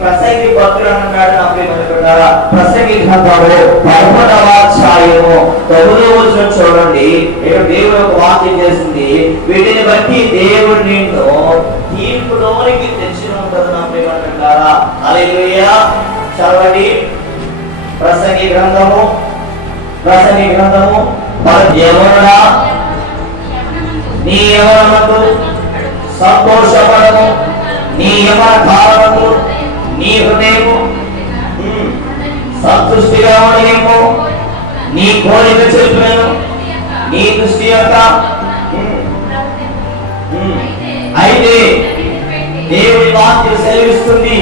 ప్రసంగి భక్తుడు అన్నాడు నా ప్రియమైన ప్రసంగి గ్రంథము 11వ అధ్యాయము 9వ వచనం చూడండి. ఇక్కడ దేవుడు ఒక వాక్యం చేసింది, వీటిని బట్టి దేవుడు నిన్ను తీర్పులోనికి తెచ్చి ఉంటాడు నా ప్రియమైన. హల్లెలూయా. చదవండి ప్రసంగి గ్రంథము యెహోవా నీ యవ్వనమందు సంతోషపడము, నీ యవ్వన కాలమందు నీ హృదయము సంతృష్టిగా ఉండేమో, నీ కోరిక చెప్పులను నీ దృష్టి యొక్క. అయితే దేవుని వాక్యం సెలవిస్తుంది,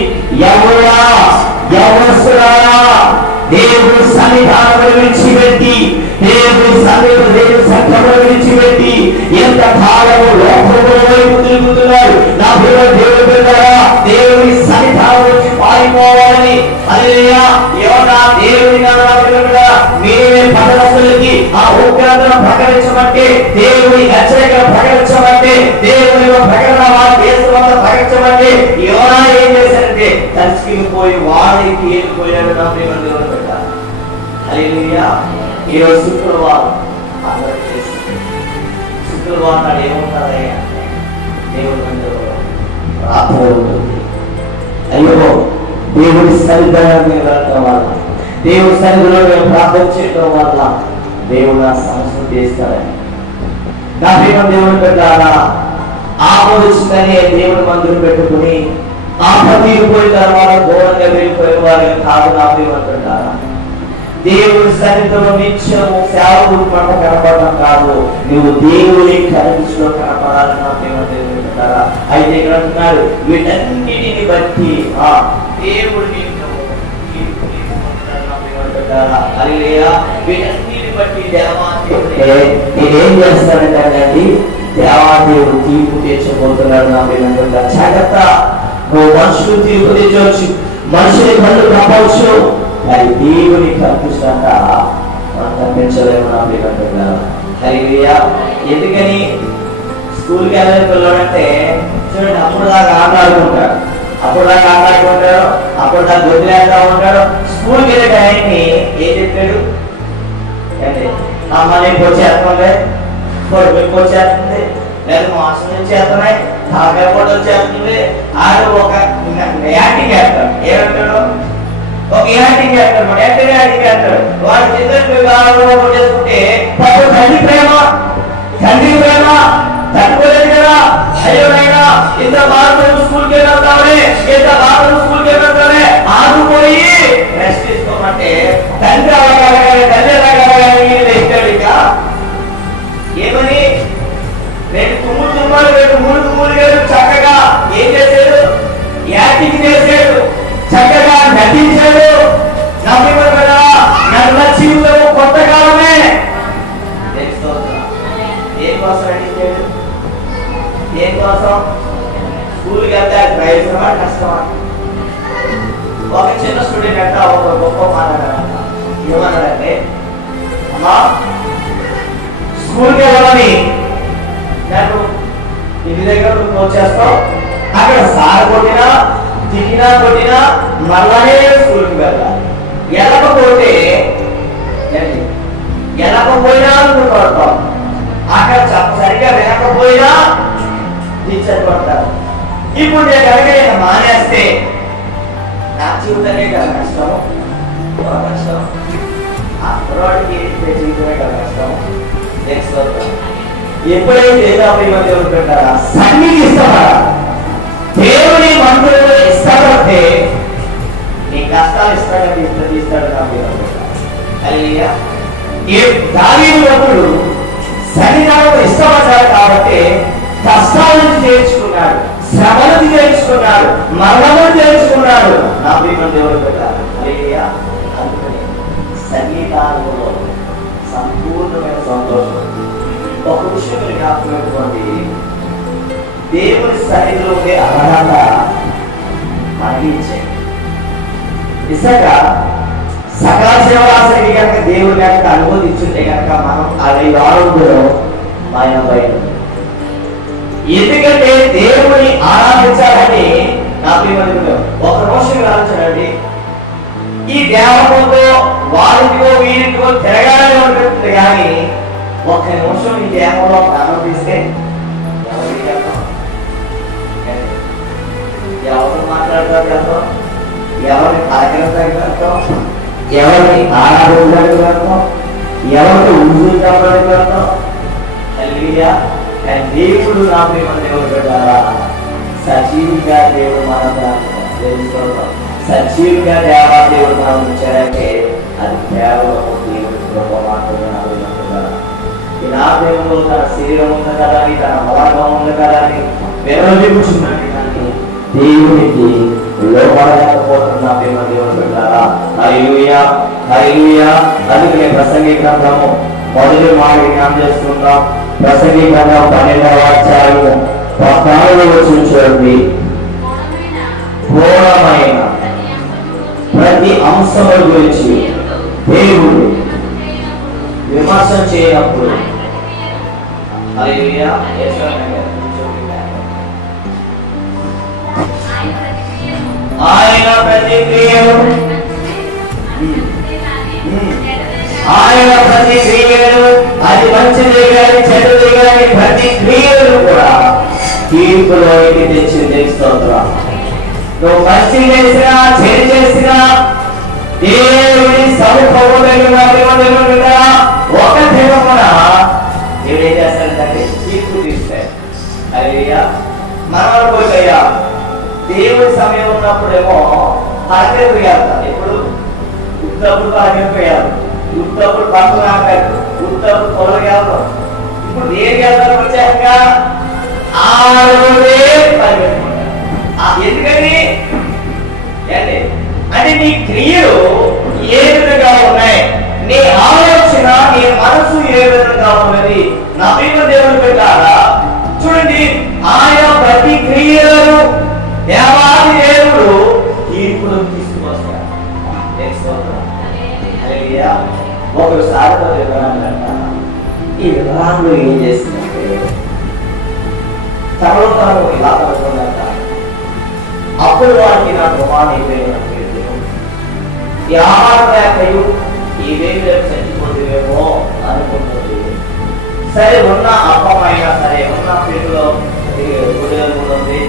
యవ్వనస్తులారా దేవుడు సన్నిధానం విడిచిపెట్టి, దేవుని సంఘమును విడిచిపెట్టి ఎంత కాలము లోకముల వైపు తిరుగుతున్నారు. నా ప్రియమైన దేవుని బిడ్డలారా, దేవుని సన్నిధానం నుంచి పారిపోవాలని హల్లెలూయా యోనా దేవుని మీరే పట్టణస్తులకి ఆ ఉగ్రతను ప్రకటించమంటే, దేవుని హెచ్చరికను ప్రకటించమంటే, దేవుని ప్రకటన వారి దేశమంతా ప్రకటించమంటే యోనా ఏం చేశారంటే తరిచిపోయి వాడికి వెళ్ళిపోయాడు. నా ప్రియమైన దేవుని బిడ్డ హల్లెలూయా. ఈరోజు శుక్రవారం అందరూ చేస్తుంది. శుక్రవారం నాడు ఏముంటారే అంటే దేవుని మందిరంలో ప్రార్థన ఉంటుంది. అయ్యో దేవుడి సన్నిధానాన్ని వెళ్ళడం వల్ల, దేవుడి సన్నిధిలో మేము ప్రార్థన చేయడం వల్ల దేవుడు నా సమస్యను తీస్తారని నా ప్రియమైన దేవుని పెట్టాలా ఆమోదించిందని దేవుడి మందిరం పెట్టుకుని తీరిపోయిన తర్వాత దూరంగా వెళ్ళిపోయే వారి కాదు. నా ప్రియమైన పెట్టాలా దేవుడి సన్నిధిలో నిత్యము సేవకుడు పంట కనపడడం కాదు, నువ్వు దేవుని కనిపించలో కనపడాలని నా ప్రియమైన దేవుని పెట్టారా. అయితే ఇక్కడ అంటున్నాడు, వీటన్నిటిని బట్టి దేవుడు వీటన్నిటిని బట్టి నేనేం చేస్తానంటే దేవాదేవుడు తీర్పు తీర్చబోతున్నాడు. నా ప్రియమైన జాగ్రత్త, నువ్వు మనుషులు తీర్పు తెచ్చవచ్చు, మనుషుని కళ్ళు కప్పవచ్చు, మరి దేవుని కనిపిస్తాక మనం కనిపించలేము. నా ప్రియమైన హల్లెలూయా. ఎందుకని స్కూల్కి వెళ్ళని పిల్లలంటే చూడండి, అప్పుడు దాకా ఆటలాడుకుంటాడు, అప్పుడు దాకా వదిలేస్తా ఉంటాడు. స్కూల్కి వెళ్ళే టైంని ఏం చెప్పాడు అంటే అమ్మ నేను వచ్చేస్తుంది, కొడుకు వచ్చేస్తుంది, లేదా మాసం వచ్చేస్తున్నాయి, తాకాయ పూట వచ్చేస్తుంది. ఆడు ఒక యాక్టింగ్ చేస్తాడు. ఏమంటాడు? ఒక యాక్టింగ్ చేస్తాడు, యాక్టింగ్ చేస్తాడు. వాడు చిన్న చేసుకుంటే తండ్రి ప్రేమ తట్టుకోలేదు కదా. అయ్యో నైనా ఇంత బాగా స్కూల్కి వెళ్తానే, ఆడుపోయి రెస్ట్ తీసుకోమంటే తండ్రి ఏమని 2 తుమ్ములు 3 తుమ్ములు చక్కగా ఏం చేశాడు? యాక్టింగ్ చేశాడు, చక్కగా నటించాడు. నన్న జీవితము కొత్త కాలమే. దేనికోసం నటించాడు? దేనికోసం? స్కూల్కి వెళ్తే ప్రయోజనమా కష్టమా? ఒక చిన్న స్టూడెంట్ అంట ఒక గొప్ప మాట్లాడారంట. ఏమన్నాడంటే, అమ్మా స్కూల్కి వెళ్ళమని నేను ఇంటి దగ్గర వచ్చేస్తావు, అక్కడ సార్ కొట్టినా కొట్టినా మళ్ళానే స్కూల్కి వెళ్ళాలి. వెళ్ళకపోయినా నువ్వు కొడతావు, అక్కడ సరిగ్గా వినకపోయినా టీచర్ కొడతారు. ఇప్పుడు నేను కనుక మానేస్తే నా జీవితమే కదా కష్టము, ఆ కుర్రాడికి జీవితమే కదా కష్టము. ఎప్పుడైతే దేవుడు పెట్టారా సన్నిధి ఇస్తారా, దేవుని మందిరంలో ఇష్టపడితే నీ కష్టాలు ఇష్టంగా తీస్తాడు. హల్లెలూయా. దావీదు భక్తుడు సన్నిధానం ఇష్టపడ్డాడు కాబట్టి కష్టాల నుంచి చేర్చుకున్నాడు, శ్రమల నుంచి చేర్చుకున్నాడు, మరణం చేర్చుకున్నాడు. నా ప్రియమైన దేవుడు పెట్టారు. హల్లెలూయా. అందుకని సన్నిధానంలో సంపూర్ణమైన సంతోషం. ఒక విషయం మీరు జ్ఞాపకం పెట్టుకోండి, దేవుని సన్నిధిలో ఉండే అర్హత మనకి ఇచ్చాయి. ఇసాక సకల సేవరాశికి కనుక దేవుడు కనుక అనుమతించుంటే కనుక మనం 5 ఆయన బయట. ఎందుకంటే దేవుని ఆరాధించాలని నా ప్రియమైన ఒక రోజు ఆలోచనండి, ఈ దేవతతో వారికో వీరికో తిరగాలని ఉంటుంది కానీ ఒక్క నిమిషం ఈ దేవంలో ప్రాణం తీస్తే ఎవరు మాట్లాడతారు, ఎవరిని కార్యక్రమం, ఎవరిని ఆరాధించడం, ఎవరిని ఊహించడం. దేవుడు నా ప్రియమైన దేవుడు పెట్టారా, సజీవిగా దేవుడు మనం తెలుసుకోవడం, సజీవిగా దేవాదేవుడు మనం ఉంచారంటే అది కేవలం దేవుడి కృప మాత్రమే. ఈ నా దేవుడు తన శరీరం ఉంది కదా అని, తన మార్గం ఉంది కదా అని విరవజేపుచున్నాడు కానీ దేవునికి లోపడలేకపోతున్న ప్రేమ దేవుడు పెట్టారా. హల్లెలూయా హల్లెలూయా. అందుకనే ప్రసంగి గ్రంథము మొదటి మాట జ్ఞాపకం చేసుకుంటాం. ప్రసంగి గ్రంథం 12వ అధ్యాయము 14వ వచనం చూడండి. పూర్ణమైన ప్రతి అంశముల గురించి దేవుడు విమర్శ చేయనప్పుడు ఆయన ప్రతిక్రియలు అది మంచిది కానీ చెడుది కానీ ప్రతిక్రియలు కూడా తీర్పులోకి తెచ్చి తెలుస్తోంది. నువ్వు మంచి చేసినా చెడు చేసినా దేవుని సముఖము దగ్గర ఒక దినమున దేవుడు ఏం చేస్తాడంటే తీర్పు తీస్తాడు. హల్లెలూయా. మనం అనుకోవయ్యా దేవుడి సమయం ఉన్నప్పుడేమో అరగకు వెళ్తారు, ఎప్పుడు ఉత్తప్పుడు అరగకు వెళ్తారు, ఉత్తప్పుడు పక్కన ఆగారు, ఉత్తప్పుడు పొలకి వెళ్తాం. ఇప్పుడు దేనికి వెళ్తారు వచ్చాక ఆడే పరిగెట్టుకుంటారు. ఎందుకని అంటే నీ క్రియలు ఏ విధంగా ఉన్నాయి, నీ ఆలోచన నీ మనసు ఏ విధంగా ఉన్నది. నా ప్రియ దేవుడు పెట్టారా చూడండి, ఆయన ప్రతి క్రియలను దేవాది దేవుడు తీర్పులు తీసుకొస్తాడు. ఒకసారి ఈ విధానంలో ఏం చేస్తుందంటే తనలో తాను ఇలా కనుక్కున్నాక అప్పుడు వారికి నా కుమారుని ఈ ఆహార లేకయు ఈ వేలు చచ్చిపోతుందేమో అనుకుంటుంది. సరే ఉన్న అప్పమైనా సరే ఉన్న పేరులో ఉంది,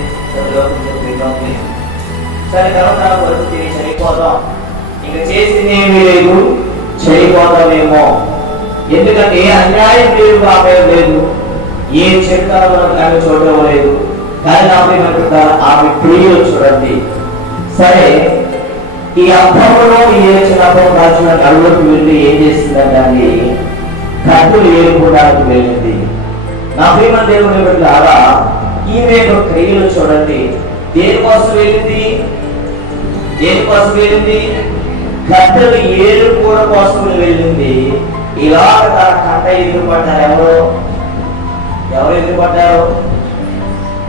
సరే తర్వాత వరకు తిరిగి చనిపోదాం, ఇంకా చేసింది ఏమీ లేదు, చనిపోతామేమో. ఎందుకంటే ఏ అన్యాయం లేదు ఆమె లేదు, ఏ చెప్తారో మనకు ఆమె చూడడం లేదు. కానీ ఆమె క్రియలు చూడండి. సరే ఈ అప్పంలో ఏ చిన్నప్పం రాసిన నడువులకు వెళ్ళి ఏం చేసిందంటే అది కట్టులు ఏరుకోవడానికి వెళ్ళింది. నా ప్రేమ దేవుని ద్వారా ఈమె క్రియలు చూడండి. దేనికోసం వెళ్ళింది, దేనికోసం వెళ్ళింది? కట్టెలు ఏరుకోవడం కోసం వెళ్ళింది. ఇలాగ తన కంట ఎదురుపడ్డారు. ఎవరు ఎదురుపడ్డారు?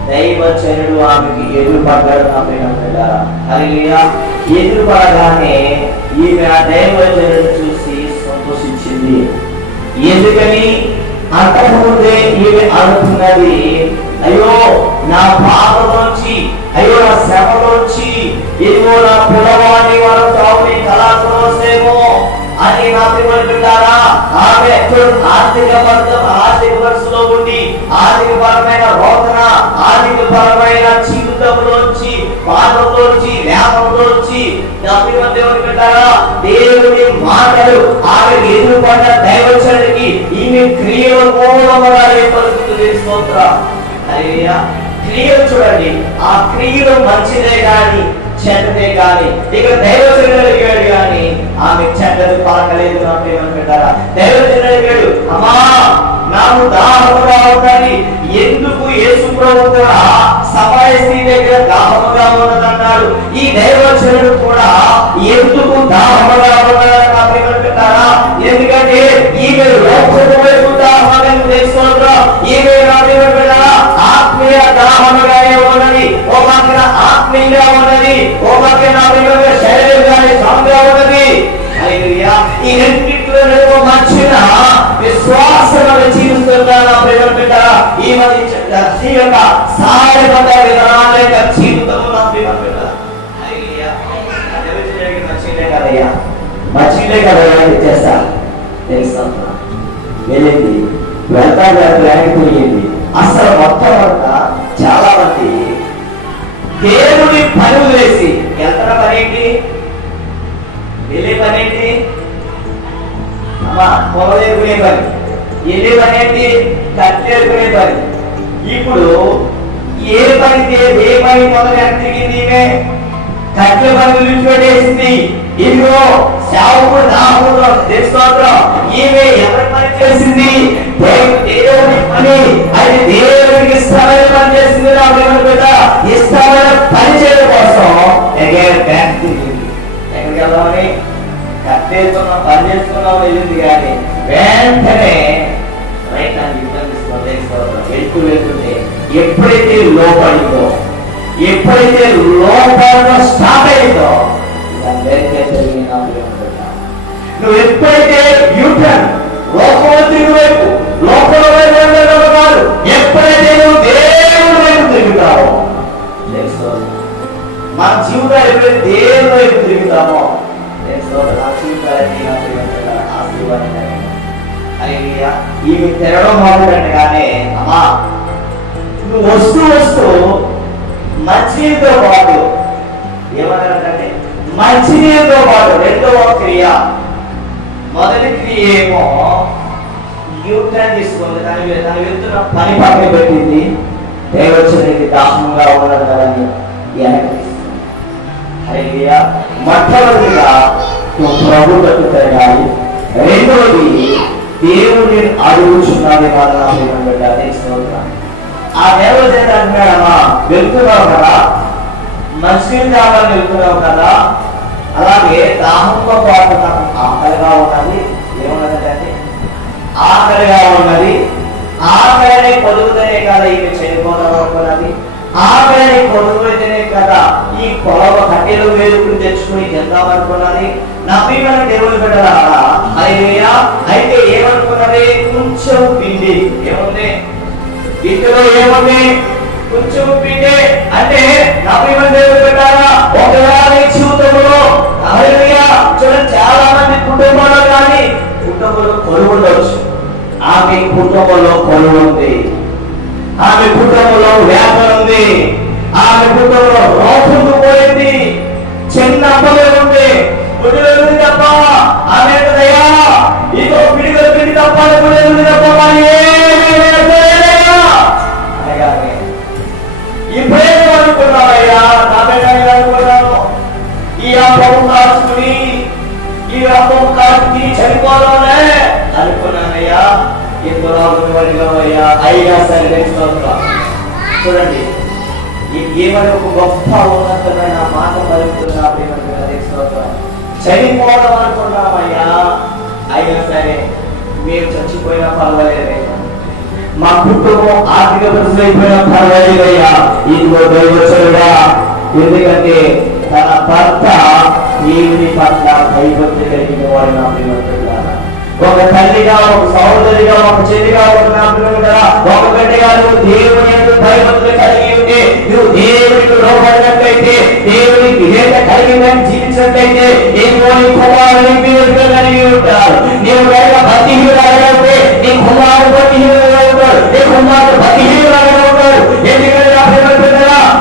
దైవచనుడు ఆమెకి ఎదురుపడ్డాడు. నా ప్రేమ బిడ్డలారా, హల్లెలూయా. ఎదురుపడగానే ఈమె ఆ దైవచనుడు చూసి సంతోషించింది. ఎందుకని? అంతకుముందే ఈమె అనుకున్నది, అయ్యో నా పాపలోంచి, అయ్యో నా శ్రమలోంచి, ఇదిగో నా పిల్లవాడిని వాళ్ళ తావుని కళాసులు వస్తేమో అని నా పిల్లలు పెట్టారా. ఆమె ఆర్థిక వరుసలో ఉండి ఆర్థిక పరమైన రోదన, ఆర్థిక పరమైన జీవితంలోంచి, బాధలోంచి, వేపంలోంచి నా పిల్లలు దేవుని పెట్టారా. దేవుని మాటలు ఆమె ఎదురుపడ్డ దైవచనుడికి ఈమె క్రియలు మూలముగా ఏర్పడుతుంది. స్తోత్రం. హల్లెలూయా. క్రియలు చూడండి, ఆ క్రియలు మంచిదే గాని చెడ్డదే గాని. ఇక్కడ దైవజనుడు అడిగాడు కానీ ఆమె చెడ్డది పలకలేదు. నా ప్రేమ పెట్టారా. దైవజనుడు అడిగాడు, అమ్మా నాకు దాహముగా ఉన్నది. ఎందుకు యేసు ప్రభువు కూడా సమయ స్త్రీ దగ్గర దాహముగా ఉన్నదన్నాడు. ఈ దైవజనుడు కూడా ఎందుకు దాహముగా ఉన్నదని నా ప్రేమ పెట్టారా. ఎందుకంటే ఈమె లోకము వైపు దాహముగా తెలుసుకోవడం, ఈమె నా ప్రేమ పెట్టారా ఆత్మీయ దాహముగా ఉన్నది. ఓ పక్కన ఆత్మీయంగా ఉన్నది, ఓ పక్కన శరీరంగానే స్ట్రాంగ్గా ఉన్నది. హల్లెలూయా. ఈ రెండింటిలో మధ్యన విశ్వాసం జీవిస్తున్నా ప్రేమ పెట్టారా. ఈ మధ్య సహాయపడ్డ విధానాల యొక్క జీవితం నా ప్రేమ కదయ్యా, మంచిలే కదయ్యా తెచ్చేస్తా తెలుసా. వెళ్ళింది, వెళ్తా లేకపోయింది. అసలు మొత్తం అంతా చాలా మంది దేవుని పని వదిలేసి వెళ్తున్న పని ఏంటి, వెళ్ళే పని ఏంటి, అమ్మా పొగలేరుకునే పని, వెళ్ళే పని ఏంటి, కట్టేరుకునే పని. ఇప్పుడు ఏ పని మొదలు ఎంత తిరిగింది, ఈమె కట్టెల పని విడిచిపెట్టేసింది. ఇదిగో సేవకుడు దాహంలో తెలుసుకోవడం, ఈమె ఎవరి పని చేసింది, దేవుని పని. అది దేవుడికి ఇష్టమైన పని చేసింది. ఇష్టమైన పని చేయడం కోసం ఎక్కడికి వెళ్దామని కట్టేసుకున్నాం, పని చేసుకున్నాం వెళ్ళింది. కానీ వెంటనే రైట్ నాకు యుద్ధం వెళ్తుంటే ఎప్పుడైతే లోపడిందో, ఎప్పుడైతే లోపడడం స్టార్ట్ అయిందో, నువ్వు ఎప్పుడైతే యూటర్న్ లోకం వైపు లోకంలో కాదు, ఎప్పుడైతే నువ్వు దేవుడి వైపు తిరుగుతావో, మన జీవితాలు ఎప్పుడైతే దేవుడి వైపు తిరుగుతామో నా జీవితాలన్నీ ఆశీర్వాదం. ఈమె తిరగడం మొదలంటగానే అమ్మా నువ్వు వస్తూ మంచినీళ్ళతో పాటు ఏమన్నారంటే మంచినీళ్ళతో పాటు రెండవ క్రియ, మొదటి క్రియ ఏమో యూటర్న్ తీసుకుంది. తను వెళ్తున్న పని పక్కన పెట్టింది. దేవచనికి దాహంగా ఉన్నది కదని వెనక్కి తీసుకుంది. మొట్టమొదటిగా నువ్వు ప్రభు తట్టు తిరగాలి. రెండవది దేవుడిని అడుగుచున్నది తెలుసుకోవాలి. ఆ దేవచేత అంటున్నాడమ్మా, వెళ్తున్నావు కదా, మంచినీళ్ళు కావాలని వెళ్తున్నావు కదా, అలాగే దాహంతో పాటు నాకు ఆకలిగా ఉన్నది. ఏమున్నదంటే ఆకలిగా ఉన్నది. ఆకలిని పొదుగుతేనే కదా ఈమె చనిపోదాం అనుకున్నది. ఆకలిని పొదుగుతేనే కదా ఈ పొలవ కట్టెలు వేలుకుని తెచ్చుకుని చెందాం అనుకున్నది. నమ్మకమైన దేవుని బిడ్డలారా, హల్లెలూయా. అయితే ఏమనుకున్నది, కొంచెం పిండి ఏముంది ఇందులో, ఏముంది కొంచెం పిండి. అంటే నమ్మకమైన దేవుని బిడ్డలారా, ఒకవేళ జీవితంలో హల్లెలూయా చూడండి, చాలా మంది కుటుంబంలో కానీ కుటుంబంలో కొలువు ఉండవచ్చు. ఆమె కుటుంబంలో కొలువు ఉంది, ఆమె కుటుంబంలో వేదన ఉంది, ఆమె కుటుంబంలో రోడ్డు పోయింది, చిన్న అబ్బలే ఉంది, గుడిలో తప్ప ఆమె దయా ఇదో పిడిగలు పిండి తప్ప గుడి తప్ప ఇప్పుడేమో అనుకున్నావయ్యా, నా బిడ్డ అనుకున్నాను, ఈ అబ్బం కాచుకుని ఈ అబ్బం కాచుకి చనిపోదానే అనుకున్నానయ్యా. ఇందులో అయ్యా అయినా సరే తెలుసుకోవా. చూడండి ఏమని ఒక గొప్ప ఉన్నతమైన మాట పలుకుతున్నా, చనిపోవడం అనుకున్నామయ్యా, అయినా సరే మేము చచ్చిపోయినా పర్వాలేదయ్యా, మా కుటుంబం ఆర్థిక పరిస్థితి అయిపోయినా పర్వాలేదయ్యా. ఇదిగో దైవచనుడా, ఎందుకంటే తన భర్త దేవుని పట్ల భయభక్తి కలిగిన వాడు నా ప్రియమైన ఒక తల్లిగా, ఒక సహోదరిగా, ఒక చెల్లిగా, ఒక బిడ్డగా నువ్వు దేవుని యొక్క భయభక్తులు కలిగి ఉంటే, నువ్వు దేవునికి లోపడినట్లయితే, దేవునికి విధేయత కలిగి జీవించినట్లయితే, నీ కుమారుని కలిగి ఉంటారు. నీవు కనుక భక్తిహీనులాగా ఉంటే నీ కుమారుడు భక్తిహీనులుగా ఉంటాడు, నీ కుమారుడు భక్తిహీనులాగా ఉంటాడు. ఎందుకంటే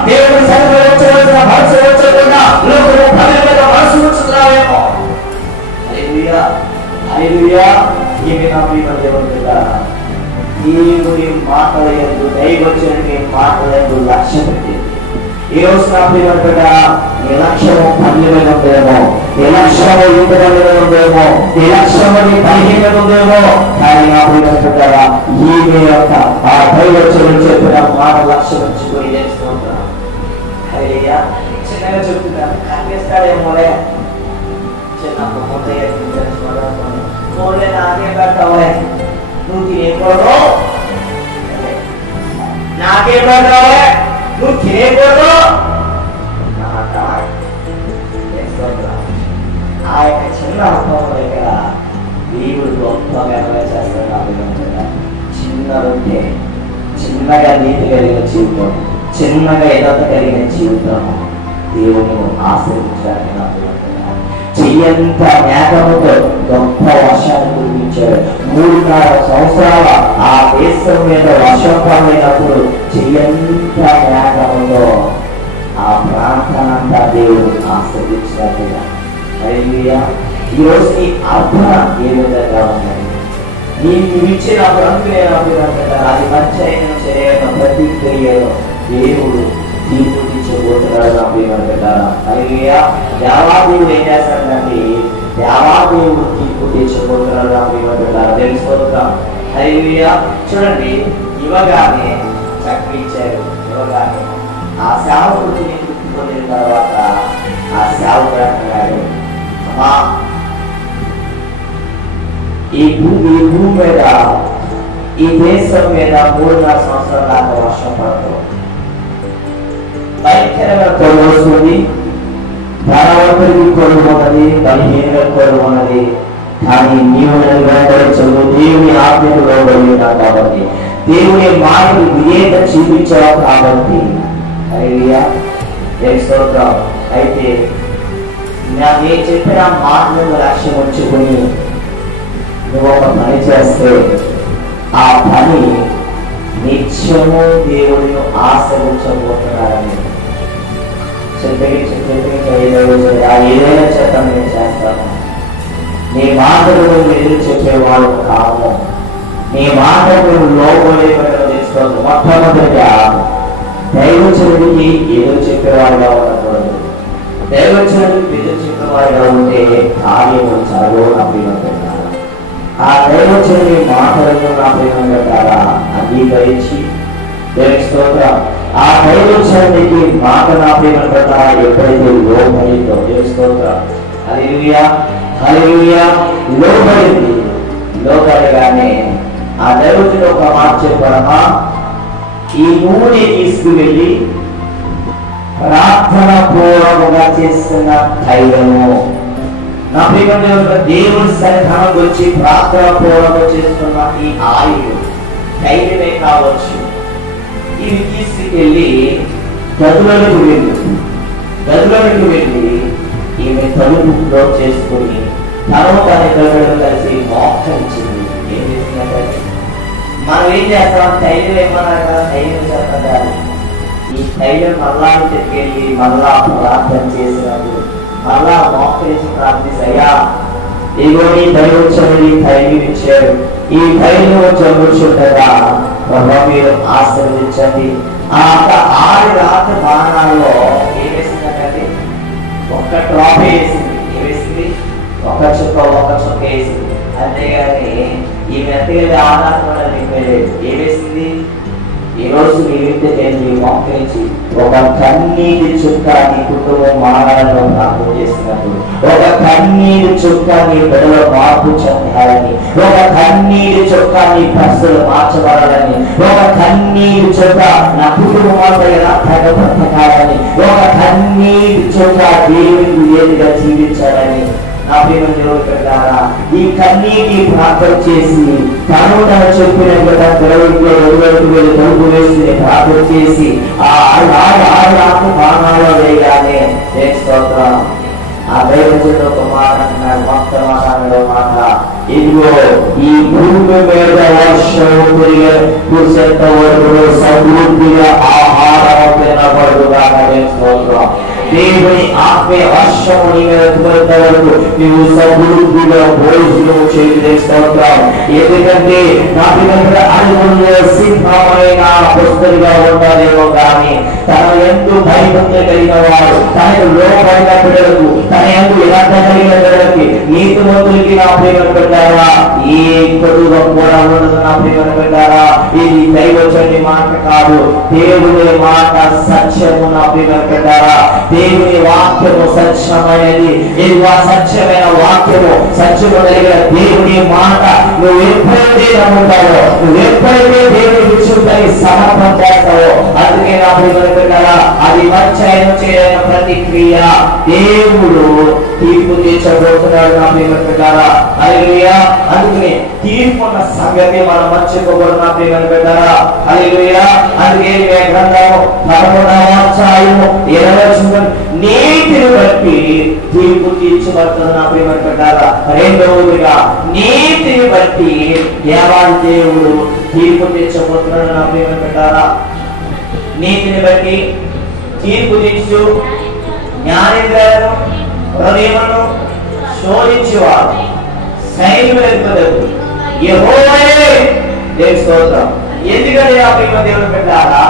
దేవుని సన్నిధిలో వచ్చవలసిన మనసు వచ్చకుండా లోకంలో పని మీద మనసు ఉంచుతున్నావేమో. హల్లెలూయా. ఈమె నా ప్రియమైన దేవుని బిడ్డ, దేవుని మాటల యందు, దైవజనుని మాటల యందు లక్ష్యం పెట్టింది. ఈ రోజు నా ప్రియమైన బిడ్డ, నీ లక్ష్యము పనుల మీద ఉందేమో, నీ లక్ష్యము ఇంటి మీద ఉందేమో, నీ లక్ష్యము నీ పని మీద ఉందేమో, కానీ నా ప్రియమైన బిడ్డ, ఈమె యొక్క ఆ దైవజనుడు చెప్పిన మాట లక్ష్యం ఉంచుకొని చేస్తూ ఉంటాను. హల్లెలూయా. చిన్నగా చెప్తున్నాను, కనిపిస్తాడేమోలే, చిన్నప్పుడు మోలే నాకే పెడతావే, నువ్వు తినేకూడదు, నాకే పెడతావే, నువ్వు తినేకూడదు. ఆ యొక్క చిన్న అనుభవం దగ్గర దేవుడు గొప్పగా చేస్తాడు. చిన్న ఉంటే చిన్నగా నీతి కలిగిన జీవితం, చిన్నగా ఎదత కలిగిన జీవితం దేవుని ఆశ్రయించడానికి నాకు చెయ్యంత మేఘముతో గొప్ప వర్షాన్ని కురిపించాడు. 3.5 సంవత్సరాల ఆ దేశం మీద వర్షం పడినప్పుడు చెయ్యంత మేఘముతో ఆ ప్రాంతానంతా దేవుడు ఆస్వాదించినట్టుగా. హల్లెలూయా. ఈరోజు నీ అర్థన ఏ విధంగా ఉన్నాయి? నీకు ఇచ్చిన బ్రతుకునేటప్పుడు అది మంచి అయిన చేయడం ప్రతి క్రియలో దేవుడు తీర్పు తీర్చబోతున్నాడు. నా ప్రియమైన బిడ్డలారా, హల్లెలూయా. దేవాదేవుడు ఏం చేస్తాడంటే దేవాదేవుడు తీర్పు తీర్చబోతున్నాడు. నా ప్రియమైన బిడ్డలారా, తెలుసుకోవద్దాం. హల్లెలూయా. చూడండి, ఇవ్వగానే చక్కిచ్చారు. ఇవ్వగానే ఆ సేవకుడిని తృప్తి పొందిన తర్వాత ఆ సేవకుడు అంటున్నాడు, అమ్మా ఈ భూమి మీద ఈ దేశం మీద 3.5 సంవత్సరాల దాకా వర్షం పడుతుంది, భయంకరంగా కొడుకు వస్తుంది, ధనవంతుడికి కొడుకు ఉన్నది, బలహీనులకు కొడుకు ఉన్నది. కానీ నీవు వెంబడించవు, దేవుని ఆజ్ఞకు లోబడి ఉన్నావు కాబట్టి, దేవుని మాటకు విధేయత చూపించావు కాబట్టి. హల్లెలూయా. స్తోత్రం. అయితే నేను చెప్పిన మాటలను లక్ష్యం ఉంచుకొని నువ్వు ఒక పని చేస్తే ఆ పని నిత్యము దేవుడిని ఆశ్రయించబోతున్నారని ఏదైనా చెప్పని నేను చేస్తాను. నీ మాటలు నువ్వు ఎదురు చెప్పేవాడు కాము, నీ మాటలు నువ్వు లోపలేకుండా తీసుకోవద్దు. మొట్టమొదటిగా దైవజనుడికి ఎదురు చెప్పేవాడుగా ఉండకూడదు. దైవజనుడికి ఎదురు చెప్పేవాడుగా ఉంటే కార్యము జరగవు. నా ప్రియమైన ఆ దైవజనుడి మాటలను నా ప్రియమైన అంగీకరించి స్తోత్రం. ఆ దైవజనుడికి మాట నా ప్రియమైన ఎప్పుడైతే లోబడిందో స్తోత్రం. హల్లెలూయా. హల్లెలూయా. లోబడింది. లోబడగానే ఆ దైవజనుడు ఒక మాట చెప్పాడమ్మా, ఈ నూనె తీసుకువెళ్ళి ప్రార్థన పూర్వకంగా చేస్తున్న తైలము. నా ప్రియమైన దేవుని సన్నిధానం వచ్చి ప్రార్థన పూర్వకంగా చేస్తున్న ఈ ఆయిల్ తైలమే కావచ్చు. ఇవి తీసుకెళ్ళి గదులకు వెళ్ళి ఈమె తలుపులో చేసుకుని తను దాని గదులు కలిసి మోక్షించింది. ఏం చేస్తున్నట్టు మనం ఏం చేస్తాం? తైలం ఏమన్నా తైలం చెప్పాలి. ఈ తైలం మళ్ళా తీసుకెళ్ళి మళ్ళా ప్రార్థన చేసినప్పుడు మళ్ళా మోక్షించి ప్రార్థిస్తయ్యా, ఇగో ఈ దైవోత్సవుడి తైలం ఇచ్చారు, ఈ తైలం చదువుతుండగా ప్రభు మీరు ఆశీర్వదించండి. ఆ 6 రాత్రి బాణాల్లో ఏం వేసిందంటే ఒక్క డ్రాప్ వేసింది. ఏం వేసింది? ఒక చుక్క వేసింది. అంతేగాని ఈ మెత్తగా ఆధారపడ నింపలేదు. ఏం వేసింది? ఈరోజు మీ ఇంటికి మోకరించి ఒక కన్నీటి చుక్క నీ కుటుంబం మారాలని ప్రార్థన చేసినప్పుడు, ఒక కన్నీటి చుక్క నీ బిడ్డలో మార్పు చెందాలని, ఒక కన్నీటి చుక్క నీ పరిస్థితులు మార్చబడాలని, ఒక కన్నీటి చుక్క నా కుటుంబం బ్రతకాలని, ఒక కన్నీటి చుక్క దేవునికి వేదిగా జీవించాలని. నా ప్రియమైన దేవుని బిడ్డలారా, ఈ కన్నీటి ప్రార్థన చేసి తను తను చెప్పిన తలుపు వేసి ప్రార్థన చేసి ఆ 6 బాణాల్లో వేయగానే స్తోత్రం. ఆ దైవజనుడు ఒక మాట అన్నాడు, మొత్తం మాట, ఇదిగో ఈ భూమి మీద వర్షం కురిసేంత వరకు సమృద్ధిగా ఆహారం తినబడుగా. స్తోత్రం. దేవుని ఆత్మీయ వర్షము నీ మీద కురిసేంత వరకు నీవు సమృద్ధిగా భోజనం చేస్తావు. ఎందుకంటే నా పిల్లల అనుగుణంలో సిద్ధమైన పుస్తలుగా ఉంటారేమో కానీ తన ఎందు భయభక్తులు కలిగిన వాడు, తనకు లోపడిన పిల్లలకు, తన ఎందు యథార్థ కలిగిన పిల్లలకి, నీతిమంతులకి నా ప్రియమైన పెట్టారా ఏ కొడుగా కూడా ఉండదు. నా ప్రియమైన పెట్టారా, ఇది దైవజనుడి మాట కాదు, దేవుని మాట సత్యము. నా ప్రియమైన పెట్టారా, దేవుని వాక్యము సత్యమైనది. ఇది సత్యమైన వాక్యము, సత్యము కలిగిన దేవుని మాట నువ్వు ఎప్పుడైతే నమ్ముతావో, నువ్వు ఎప్పుడైతే దేవుని విషయాన్ని సమర్పణ చేస్తావో, అందుకే నా ప్రియమైన పెట్టారా అది మంచి చేయని ప్రతిక్రియ దేవుడు తీర్పు తీర్చబోతున్నాడు. నా ప్రియమైన పెట్టారా, హల్లెలూయా. అందుకే అందుకని తీర్పున్న సంగతి మనం మర్చిపోకూడదు నా ప్రియమైన బిడ్డలారా. హల్లెలూయా. అందుకే గ్రంథము 11వ అధ్యాయము 20వ వచనం నీతిని బట్టి తీర్పు తీర్చబడుతుంది నా ప్రియమైన బిడ్డలారా. రెండవదిగా నీతిని బట్టి దేవాది దేవుడు తీర్పు తీర్చబోతున్నాడు నా ప్రియమైన బిడ్డలారా. నీతిని బట్టి తీర్పు తీర్చు జ్ఞానేంద్రియాలను హృదయమును శోధించువాడు సైన్యములకు యెహోవాయే దేవుని స్తోత్రం. ఎందుకంటే నా ప్రియమైన దేవుని బిడ్డలారా,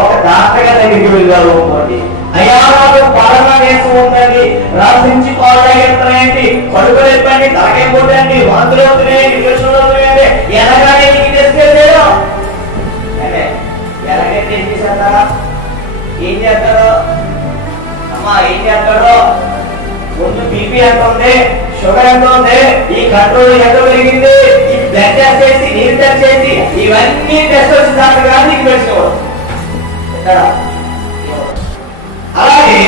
ఒక డాక్టర్ దగ్గరికి వెళ్ళాలి అనుకోండి, అయ్యా నాకు పలానా దేశం ఉందండి, రాసించి పాలయ్యండి, కడుపు లేపండి, తలకే కొట్టండి, వాంతులు అవుతున్నాయండి, విషయంలో అవుతున్నాయండి, ఎలాగానే నీకు తీసుకెళ్ళాడు ఎలాగైతే ఏం చేసేస్తారా? ఏం చేస్తాడు అమ్మా? ఏం చేస్తాడు? ముందు బీపీ ఎంత ఉంది, షుగర్ ఎంత ఉంది, ఈ కంట్రోల్ ఎంత పెరిగింది, ఈ బ్లడ్ టెస్ట్ చేసి, నీరు టెస్ట్ చేసి, ఇవన్నీ టెస్ట్ వచ్చిన దాంట్లో కానీ నీకు పెట్టుకోవడం. అలాగే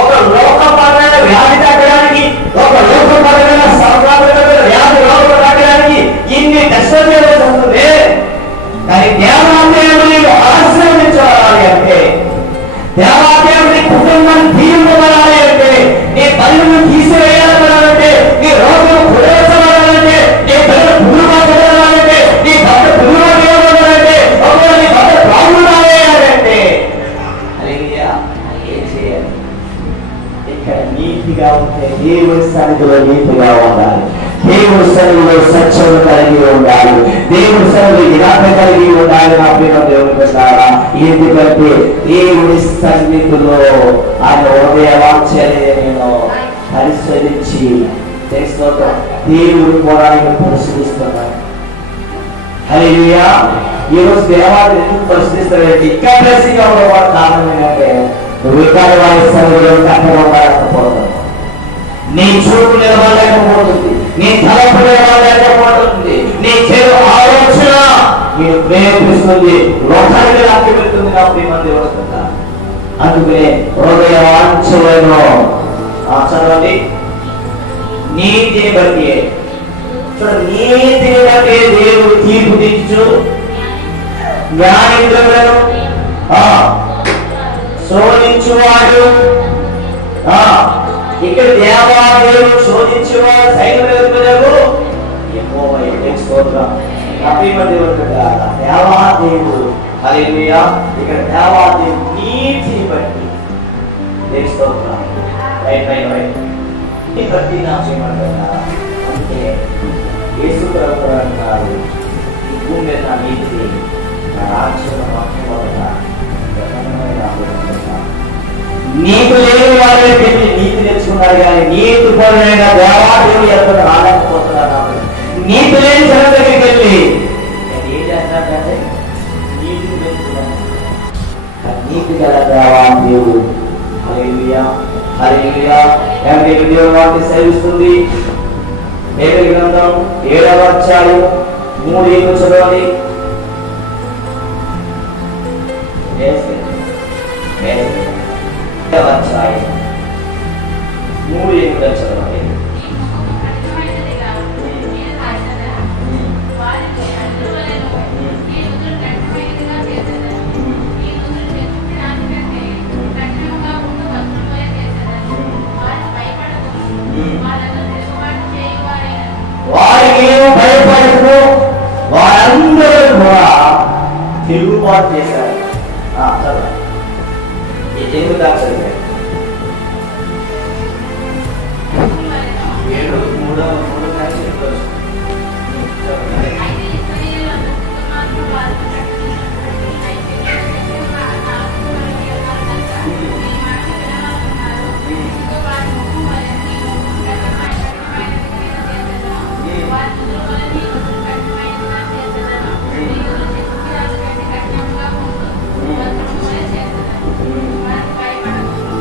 ఒక లోకపరమైన వ్యాధి తగ్గడానికి, ఒక లోకపరమైన సంప్రదాయమైన వ్యాధి లోపల తగ్గడానికి ఇన్ని టెస్టులు చేయవలసి వస్తుంది. కానీ దేవాదేవుని ఆశీర్వదించాలి అంటే, దేవాదేవుని కుటుంబాన్ని తీర్చబడాలి అంటే, నీ పనులను తీసివేయాలంటే, నీ రోగం ప్రవేశపడాలంటే, నీ పిల్లలు పురుగొట్టాలంటే, నీ భర్త పురుగొట్టాలంటే, ఒకవేళ నీ భర్త ప్రాబ్లం రావేయాలంటే ఏం చేయాలి? ఇక్కడ నీతిగా ఉంటే దేవుని సన్నిధిలో నీతిగా ఉండాలి, దేవుని సన్నిధిలో సత్యం కలిగి ఉండాలి, దేవుని సన్నిధిలో యథార్థత కలిగి ఉండాలి నా ప్రియ దేవుని బిడ్డలారా. ఎందుకంటే దేవుని సన్నిధిలో ఆయన హృదయ వాక్యాలను పరిశీలించి తెలుసుకోవడం దేవుడు కూడా పరిశీలిస్తున్నాడు. హల్లెలూయా. ఈ రోజు దేవాలయం ఎందుకు పరిశీలిస్తారంటే, ఇక్కడ ప్లస్గా ఉన్నవాడు కారణం ఏంటంటే నువ్వు ఇక్కడ వారి సన్నిధిలో కట్టబడకపోవడం, నీ చూపు నిలబడలేకపోతుంది, నీ తలపు నిలబడలేకపోతుంది, నీ చెడు ఆలోచన నేను ప్రేరేపిస్తుంది, లోకానికి లాక్కి వెళ్తుంది నా ప్రియమైన దేవుని బిడ్డ. అందుకనే హృదయ వాంఛలను చదవండి. నీతిని బట్టి నీతిని బట్టి దేవుడు తీర్పు తీర్చు జ్ఞానేంద్రియాలను శోధించువాడు. ఇక్కడ దేవాదేవుడు శోధించేవాడు సైన్యములకు యెహోవా స్తోత్రం. దేవాదేవుడు హల్లెలూయా. ఇక్కడ దేవాదేవుడు నీతిని బట్టి స్తోత్రం. ఈ బట్టి నా చేయమంటున్నా అంటే యేసు ప్రభువు అంటారు, ఈ భూమి మీద నా నీతి నా రాజ్యం నీకు లేని వాళ్ళే పెట్టి నీతి తెచ్చుకున్నారు, కానీ నీతి పరులైన దేవాదేవుడు ఎంత రాలేకపోతున్నారు. నీతి లేని జనం దగ్గరికి వెళ్ళి ఏం చేస్తున్నారంటే నీతిని తెచ్చుకున్నారు. నీతి గల దేవాదేవుడు హల్లెలూయా హల్లెలూయా. దేవుని వాక్యం సేవిస్తుంది. హేబెలు గ్రంథం 7వ అధ్యాయం 3 చదవండి. అధ్యాయం 3 చదవండి. వారికి భయపడకు, వారందరూ కూడా తిరుగుబాటు చేశారు. ఈ తెలుగు దాచారు 7:3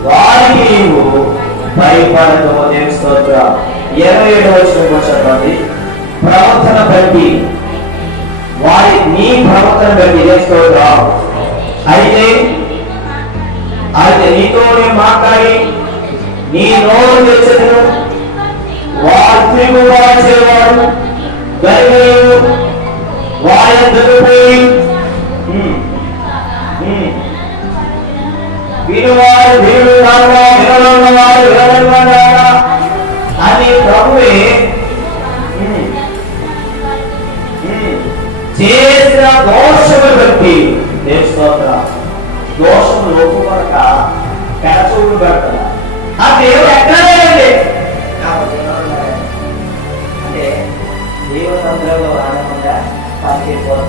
వారికి నీవు భయపడకు. దేవుని స్తోత్రం. 27వ వచనం చెప్పండి. ప్రవర్తన బట్టి వారి నీ ప్రవర్తన బట్టి స్తోత్రం. అయితే నీతో మాట్లాడి నీ నోరు తెచ్చను, వారు తిరుగుబాటు చేయవాడు గలిగయు వాయందుపై వినువారు వీడు కాగా వినవారు వినవారా అని ప్రభువే చేసిన దోషములు బట్టి దోషములు ఒప్పుకొనక పెడచూడు పెడతా ఆ దేవుడు ఎక్కడండి అంటే దేవతంలో ఆనందంగా పనిచేసుకోవడం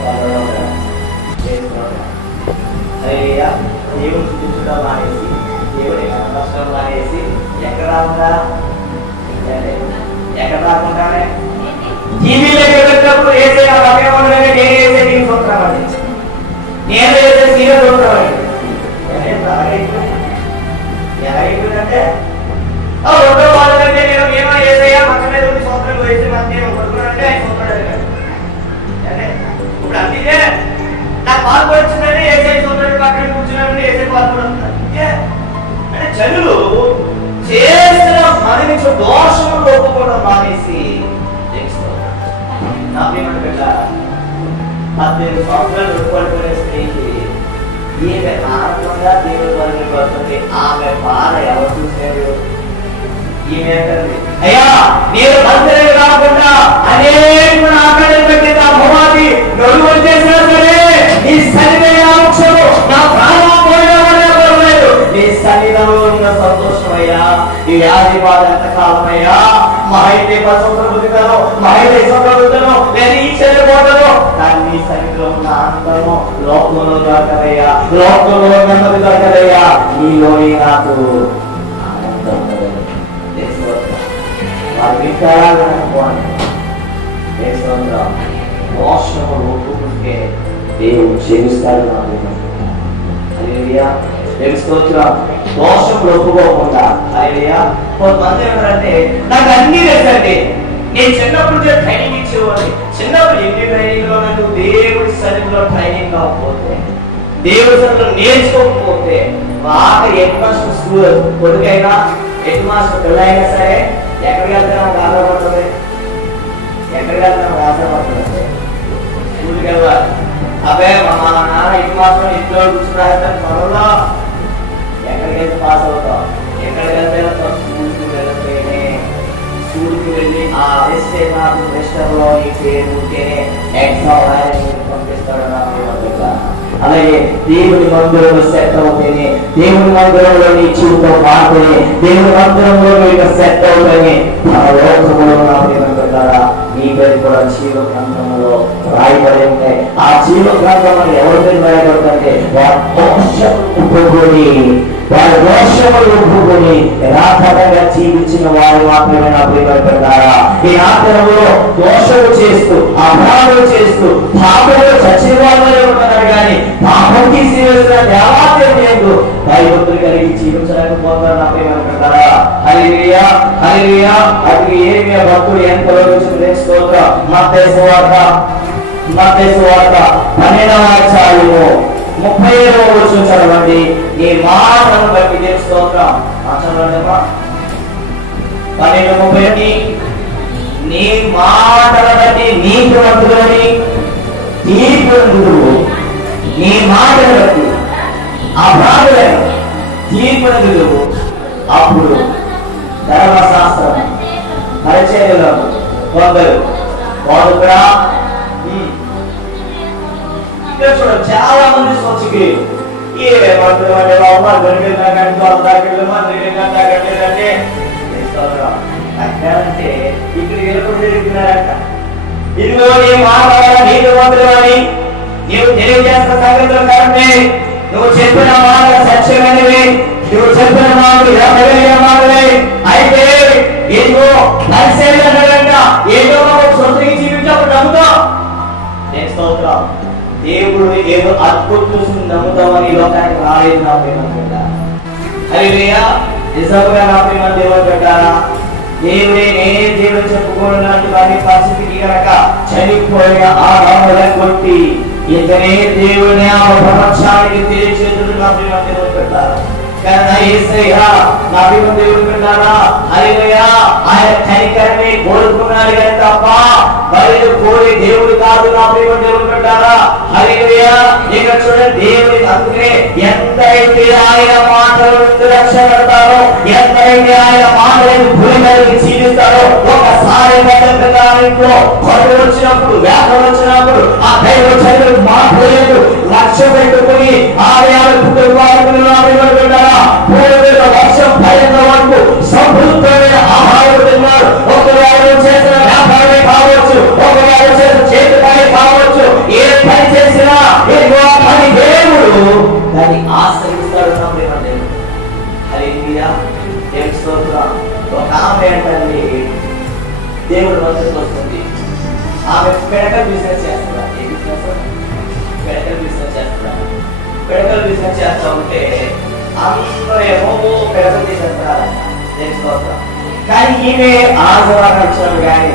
అయ్యా దేవుడు చూపించడం మానేసి దేవుడి కష్టం మానేసి ఎక్కడ రాకుండా ఎక్కడ రాకుండానే టీవీలో పెట్టినప్పుడు ఏదైనా ఒకే ఉండగానే నేను వేసే టీవీ చూస్తున్నామండి నేను వేసే సీరియల్ చూస్తున్నామండి ఎలాగైపోయిందంటే రెండో వాళ్ళంటే నేను ఏమో ఏదైనా మక్క మీద ఉండి సూత్రం వేసి మన నేను పడుకున్నానంటే ఆయన చూస్తున్నాడు ఇప్పుడు అంతే నాకు పాలు వచ్చిందని ఏసై చూడండి పక్కన కూర్చున్నాడని ఏసై పాలు కూడా అంటే జనులు చేసిన మరణించిన దోషములు ఒప్పుకోవడం మానేసి నా ప్రేమ బిడ్డ 18 సంవత్సరాలు ఒప్పుకోవడం స్త్రీకి ఈమె ఆనందంగా దేవుడి వరకు వస్తుంది ఆమె బాధ ఎవరు చూసారు ఈమె అయ్యా నేను మంత్రులు కాకుండా అనేక ఆకలి పెట్టిన భవాది నడువు వచ్చేసినా సరే నీ సన్నిధి నా ప్రాణం పోయినలేదు నీ సన్నిధిలో ఉన్న సంతోషమయ్యా ఈ వ్యాధి బాధ ఎంతకాలమయ్యా మా అయితే బతుకుతాను మా అయితే సొంతను నేను ఈ చెల్లిపోతాను కానీ నీ సన్నిధిలో ఉన్న ఆనందము లోకంలో దొరకదయ్యా లోకంలో నెమ్మది దొరకదయ్యా నీలోని నాకు ఆనందం వారి విచారాలనుకోండి దోషములు ఒప్పుకుంటే దేవుడు క్షమిస్తాడు దోషములు ఒప్పుకోకుండా అయ్యా కొంతమంది ఏమంటారంటే నాకు అన్ని తెలుసండి నేను చిన్నప్పుడు ట్రైనింగ్ ఇచ్చేవాడిని చిన్నప్పుడు ఎన్ని ట్రైనింగ్ లో నాకు దేవుడి సన్నిధిలో ట్రైనింగ్ కాకపోతే దేవుడి సన్నిధిలో నేర్చుకోకపోతే బాగా హెడ్ మాస్టర్ స్కూల్ కొడుకైనా హెడ్ మాస్టర్ పిల్లైనా సరే ఎక్కడికి వెళ్తాను ఆధారపడుతుంది ఎక్కడికి వెళ్తాను ఆధారపడుతుంది స్కూల్కి వెళ్ళాలి అబ్బాయి మా నాన్న ఇంటి మాత్రం ఇంట్లో కూర్చుని త్వరలో ఎక్కడికి వెళ్తే పాస్ అవుతాం ఎక్కడికి వెళ్తే స్కూల్కి వెళ్ళిపోయినే స్కూల్కి వెళ్ళి ఆ రెజిస్టర్ లో నీ పేరు ఉంటేనే ఎగ్జామ్ పంపిస్తాడు అలాగే దేవుని మందిరంలో సెట్ అవుతేనే దేవుని మందిరంలో నీ జీవితం మారుతేనే దేవుని మందిరంలో నీకు సెట్ అవుతానే లోకంలో నా నీ పేరు కూడా జీవ గ్రంథంలో రాయబడి ఉంటాయి ఆ జీవ గ్రంథంలో ఎవరి పేరు రాయబడుతుంటే వారి దోషములు ఒప్పుకొని యథార్థంగా జీవించిన వారు మాత్రమే నా ప్రియపడతారా ఈ ఆత్మలో దోషము చేస్తూ అపరాధం చేస్తూ పాపంలో చచ్చిన వాళ్ళే ఉంటున్నారు కానీ పాపం తీసివేసిన దేవాలయం లేదు భయభక్తులు కలిగి జీవించలేకపోతారు నా ప్రియపడతారా హల్లెలూయా హల్లెలూయా అది ఏమి భక్తుడు ఎంతలో స్తోత్రం మత్తయి సువార్త 12వ అధ్యాయము 37వ వచనం చదవండి ఈ మాటను బట్టి దేవుని స్తోత్రం చదవండమ్మా 12:30 నీ మాటల బట్టి నీతిమంతులని తీర్పునందుకు నీ మాటల బట్టి అపరాధులను తీర్పునందుకు అప్పుడు ధర్మశాస్త్రం పరిచర్యలను కొందరు వాడు కూడా చూడండి చాలా మంది సోచికి ఏ మంత్రి అంటే ఇక్కడ ఎలుపుడు జరుగుతున్నారంట ఇదిగో నీ మాట్లాడాల నీకు మంత్రులు అని నీవు తెలియజేస్తున్న సంగతులు కరెక్టే నువ్వు చెప్పిన మాట సత్యమైనవి నువ్వు చెప్పిన మాటలు మాటలే అయితే ఏదో పరిశీలనంట ఏదో సొంతకి జీవించినప్పుడు నమ్ముతాం నేను స్తోత్రం దేవుడు ఏదో అద్భుతం నమ్ముతామని లోకానికి రాలేదు నా ప్రేమ హల్లెలూయా నిజంగా నా ప్రేమ దేవుడు పెట్టారా దేవుడే నేనే దేవుడు చెప్పుకోవడానికి వారి పరిస్థితికి కనుక చనిపోయిన ఆ రాముల కొట్టి ఇతనే దేవుని ఆ ప్రపంచానికి తెలియచేతుడు నా ప్రేమ దేవుడు పెట్టారా యేసయ్యా నా ప్రేమ దేవుడు పెట్టారా హల్లెలూయా ఆయన కనికరమే కోరుకున్నాడు కానీ తప్ప బయలు కోరి దేవుడు కాదు. నా ప్రియ దేవుడు పెట్టారా? హల్లెలూయా. ఇక చూడండి, దేవుని అందుకే ఎంతైతే ఆయన మాటలు రక్షణ పెడతారో, ఎంతైతే ఆయన మాటలను భూమికి చీలుస్తారో, ఒకసారి ఇంట్లో కొరత వచ్చినప్పుడు, వ్యాధులు వచ్చినప్పుడు ఆ దైవ చర్యలు మాట్లాడలేదు లక్ష్య పెట్టుకుని ఆలయాల పెట్టారా? వర్షం పడిన వరకు సమృద్ధమైన ఆహారం తిన్నారు. ఒకవేళ చేసిన వ్యాపారమే కావచ్చు, ఒకవేళ చేసిన చేతి పని కావచ్చు, ఏ పని చేసినా పని దేవుడు దాన్ని ఆశ్రయిస్తాడు. హల్లెలూయా. ఒక ఆమె అంటే దేవుడు మనసుకు వస్తుంది. ఆమె పెడకల బిజినెస్ చేస్తా. ఏ బిజినెస్? పెడకల బిజినెస్ చేస్తా. పెడకల బిజినెస్ చేస్తా ఉంటే అందరూ ఏమో పెడకలు తీసేస్తారు. కానీ ఈమె ఆదివారం వచ్చినప్పుడు కానీ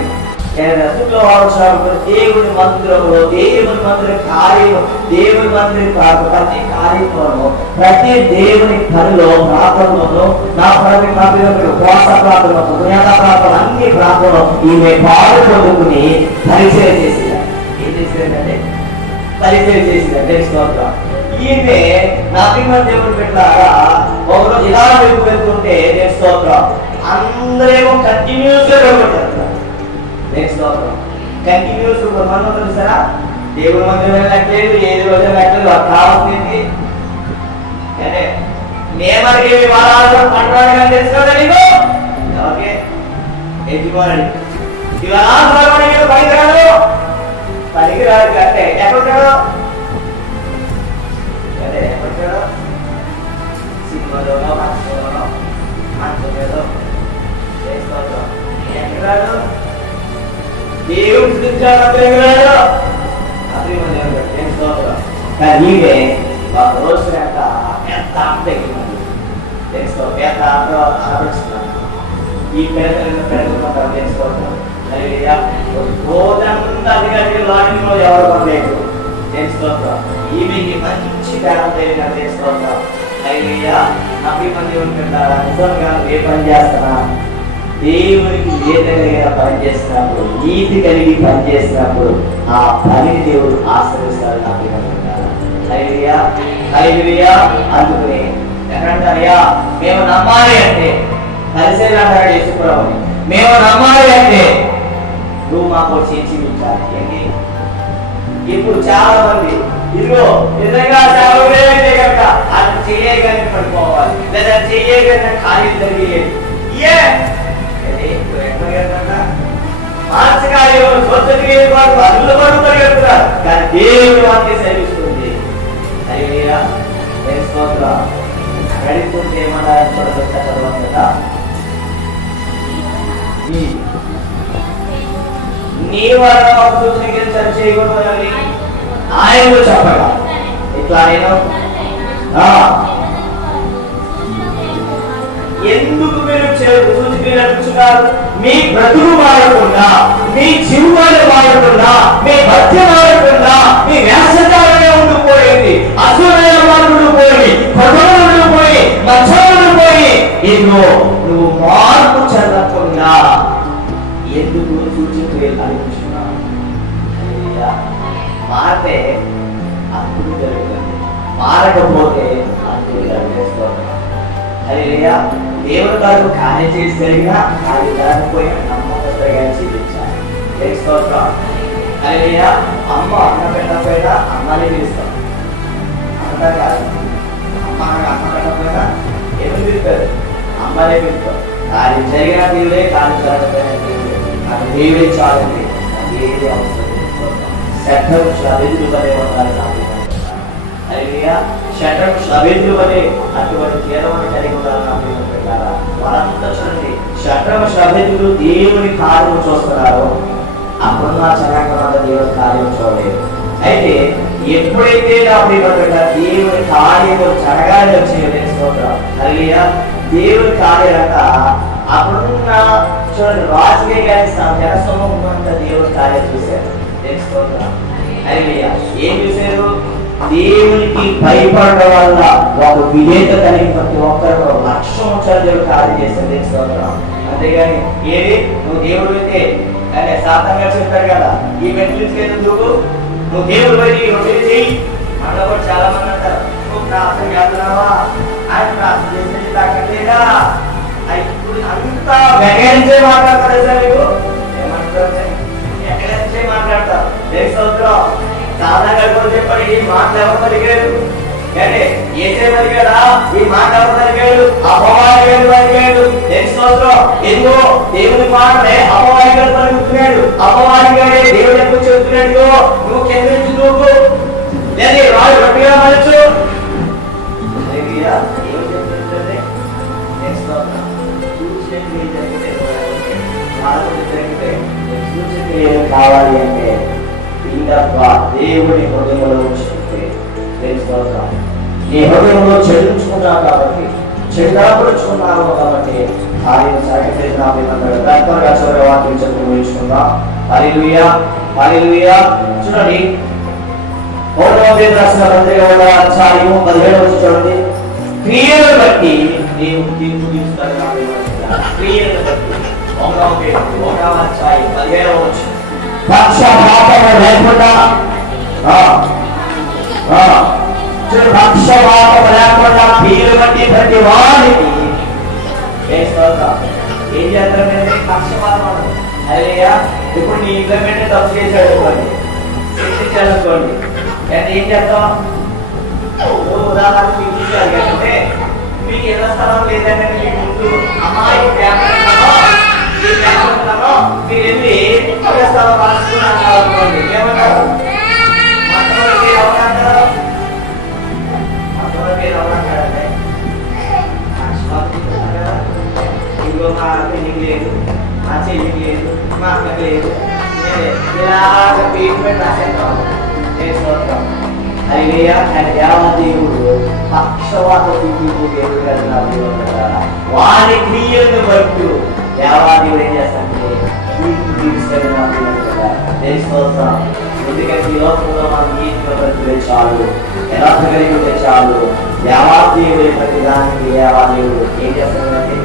శుక్రవారం వచ్చినప్పుడు దేవుని మందిరంలో, దేవుని మందిర కార్యము, దేవుని మందిర ప్రతి కార్యక్రమంలో, ప్రతి దేవుని పనిలో, ప్రార్థనలో, నా ఉపవాస ప్రార్థన, పుణ్యాత ప్రార్థన, అన్ని ప్రార్థనలో ఈమె పాలు పొందుకుని పరిచయం చేసింది. ఏం చేసిందంటే పరిచయం చేసిందంటే స్తోత్రం. ఈమె నా దేవుడు పెట్టారా ఒకరోజు ఇలా వైపు వెళ్తుంటే స్తోత్రం అందరేమో కంటిన్యూస్ గా కంటిన్యూస్ మనం చూసారా? దేవుడు మందిరం వెళ్ళట్లేదు, ఏది రోజు వెళ్ళట్లేదు. కావాల్సింది అంటే నేమరికి వారాలు పండుగ తెలుసుకోదా నీకు? ఓకే ఎత్తుకోనండి. ఇవాళ పనికిరాడు పనికిరాడు అంటే ఎక్కడుంటాడు? అంటే ఎక్కడుంటాడు? సినిమాలోనో మంచంలోనో మంచంలో చేసుకోవడం ఎక్కడాడు? దేవుడు నీవే ఒక రోజు ఈ పెద్దలు తెలుసుకోవడం ఎవరు పడలేదు తెలుసుకోవడం. ఈమెకి మంచి పేరం తెలియదు తెలుసుకోవడం. అయ్యా నలభై మంది ఉంటుంటారా? నిజంగా ఏ పని చేస్తానా? దేవునికి వేదనగా పనిచేసినప్పుడు, నీతి కలిగి పనిచేసినప్పుడు ఆ పనిని దేవుడు ఆశ్రయిస్తాడు. అందుకని ఎక్కడంటారయ్యా మేము నమ్మాలి అంటే కలిసేది అంటారు యేసుప్రభుని. మేము నమ్మాలి అంటే నువ్వు మాకు చేయించాలి. ఏంటి ఇప్పుడు చాలా మంది ఇదిగో నిజంగా సేవైతే కనుక అది చేయగానే పడిపోవాలి, లేదా చేయగానే ఖాళీ జరిగేది. కానీ దేవుడు వాటిని సేవిస్తుంది. గడిస్తుంటే ఏమన్నా నీ వారు చేయకూడదని ఆయన చెప్పగా ఇట్లా నేను ఎందుకు మీరు నడుచున్నారు? మీ బ్రతుకు మారకుండా, మీ జీవాలు మారకుండా, మీ భక్తి మారకుండా, మీ వ్యాసకాలనే ఉండిపోయింది. అసలైన మార్పులు పోయి, కొడవలు పోయి, మచ్చలు పోయి, ఇదిగో నువ్వు మార్పు చెందకుండా ఎందుకు సూచించాలి అనిపించున్నావు? మారితే అప్పుడు జరుగుతుంది, మారకపోతే అప్పుడు జరుగుతుంది. హల్లెలూయా. దేవుని గారు కార్యం చేసి జరిగినా కార్యం జరగకపోయినా నమ్మకంగా జీవించాలి. హల్లెలూయా. అమ్మ అన్న పెట్టకపోయినా అమ్మని పిలుస్తాం. అంతా కాదు, అమ్మ అన్న పెట్టకపోయినా ఎవరు పిలుస్తారు? అమ్మనే పిలుస్తాం. కార్యం జరిగిన దేవుడే, కార్యం జరగకపోయినా దేవుడే. నాకు దేవుడే చాలండి, నాకు ఏది అవసరం. శబ్దం శ్రవించుకునే ఉండాలి. శటం శ్రవించుకునే అటువంటి కీలమని కలిగి ఉండాలని పెట్టారా? వాళ్ళంతా చూడండి, శటం శ్రవించులు దేవుని కార్యం చూస్తున్నారు. అప్పుడున్న చరకంగా దేవుని కార్యం చూడలేదు. అయితే ఎప్పుడైతే దేవుని కార్యము జరగాలి వచ్చే హల్లెలూయా, దేవుని కార్యాలట అప్పుడున్న చూడండి రాజకీయ కానీ జనసమూహం అంతా దేవుని కార్యం చూశారు. హల్లెలూయా. ఏం చూశారు? దేవునికి భయపడడం వల్ల ఒక విధేయత కలిగి ప్రతి ఒక్కరు లక్ష్యం వచ్చారు కార్యం చేస్తే తెలుసుకోవడం. అంతేగాని ఏది నువ్వు దేవుడు అయితే అనే సాతంగా చెప్తారు కదా, ఈ మెట్లు ఎందుకు నువ్వు దేవుడు పోయి రొట్టెలు చేయి అట్లా కూడా చాలా మంది అంటారు. నువ్వు ప్రార్థన చేస్తున్నావా, ఆయన ప్రార్థన చేసేది తాకట్లేదా, ఇప్పుడు అంతా వెగరించే మాట్లాడతారు సార్. మీకు ఏమంటారు, ఎక్కడించే మాట్లాడతారు. తెలుసుకోవడం సాధారణంగా కూడా చెప్పండి, ఈ మాట ఎవరు పలికాడు కానీ ఏసే పలికాడా, ఈ మాట ఎవరు పలికాడు, అపవాదిగాడు పలికాడు. తెలుసుకోవడం ఎందుకో దేవుని మాటనే అపవాదిగాడు పలుకుతున్నాడు, అపవాదిగాడే దేవుడు ఎందుకు చెబుతున్నాడు, నువ్వు కింద నుంచి నువ్వు లేదా రాజు గట్టిగా మరచు కావాలి అంటే దేవుని హృదయంలో ఉంచుకుంటే తెలుసుకోవడం. నీ హృదయంలో చెల్లించుకున్నావు కాబట్టి, చెడ్డాపరుచుకున్నావు కాబట్టి ఆయన సాగిపోయిన చివరి వాక్యం చెప్పి ముగించుకుందాం. హల్లెలూయా హల్లెలూయా. చూడండి 1వ పేతురు రాసిన పత్రిక 1వ అధ్యాయము 17వ వచనం చూడండి. క్రియలను బట్టి నీవు తీర్పు తీస్తాడు. క్రియలను బట్టి 1వ పేతురు 1వ అధ్యాయం 17వ వచనం. పక్షపాతము లేకుండా పక్షపాతము లేకుండా క్రియలు బట్టి ప్రతి వారికి ఏం చేస్తారంటే పక్షపాతం. అయ్యా ఇప్పుడు నీ ఇంట్లో తప్పు చేశాడు అనుకోండి, శిక్షించాలనుకోండి, ఏం చేస్తాం, ఉదాహరణకు మీకు ఇచ్చారు అంటే మీకు ఎలా స్థలం లేదంటే మీకు ముందు అమ్మాయి మీరు వెళ్ళి స్థలం రాసుకున్నాను అనుకోండి, ఏమంటారు, మొత్తం పేరు ఎవరంటారు, మొత్తం పేరు ఎవరంటారంటే ఇంకో మా పెళ్ళికి లేదు, మా చెల్లికి లేదు, మా అక్కకి లేదు, ఇలాగ పేరు పెట్టి రాసేస్తాం చేసుకోవడం. హల్లెలూయా. ఆయన దేవదేవుడు పక్షవాత తీర్పు దేవుడు కదా, వారి క్రియలను బట్టి దేవాదేవుడు ఏం చేస్తాడంటే తీర్పు తీసుకెళ్ళినాడు కదా తెలుసుకోవడం. ఎందుకంటే ఈ లోకంలో మనం నీతిగా బ్రతికితే చాలు, ఎలా కలిగి ఉంటే చాలు, దేవాదేవుడు ప్రతి దానికి దేవాదేవుడు ఏం చేస్తాడంటే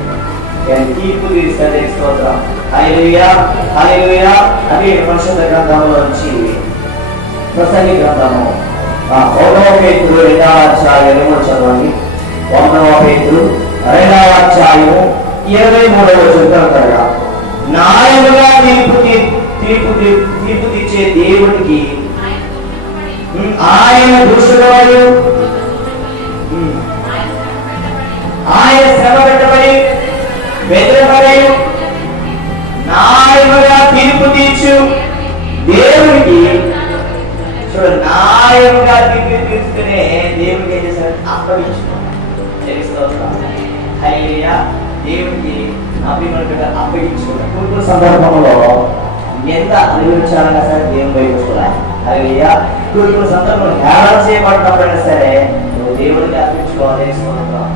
తీర్పు తీరుస్తాడు తెలుసుకోవడం. హల్లెలూయా హల్లెలూయా. అది పరిశుద్ధ గ్రంథంలో నుంచి ప్రసంగి గ్రంథము 1వ పేతురు 2వ అధ్యాయము చదవండి. 1వ పేతురు 2వ అధ్యాయము 23వ వచనం. న్యాయముగా తీర్పు తీర్చే దేవుడికి ఆయన దృష్టిలో ఆయన శ్రమ పెట్టబడి బెదిరబడి న్యాయముగా తీర్పు తీర్చు దేవుడికి న్యాయంగా తీర్పు తీసుకునే దేవుడికి ఏం చేశారు, అప్పగించుకున్నాం తెలుసుకోవడం. హల్లెలూయా. దేవుడికి అభిమతుగా అప్పగించుకున్నాం. కొన్ని సందర్భంలో ఎంత అనుభవించాలన్నా సరే దేవుని బయటకోవాలి. హల్లెలూయా. కొన్ని సందర్భంలో హేళన చేయబడినప్పుడైనా సరే నువ్వు దేవుడికి అర్పించుకోవాలి తెలుసుకోవడం.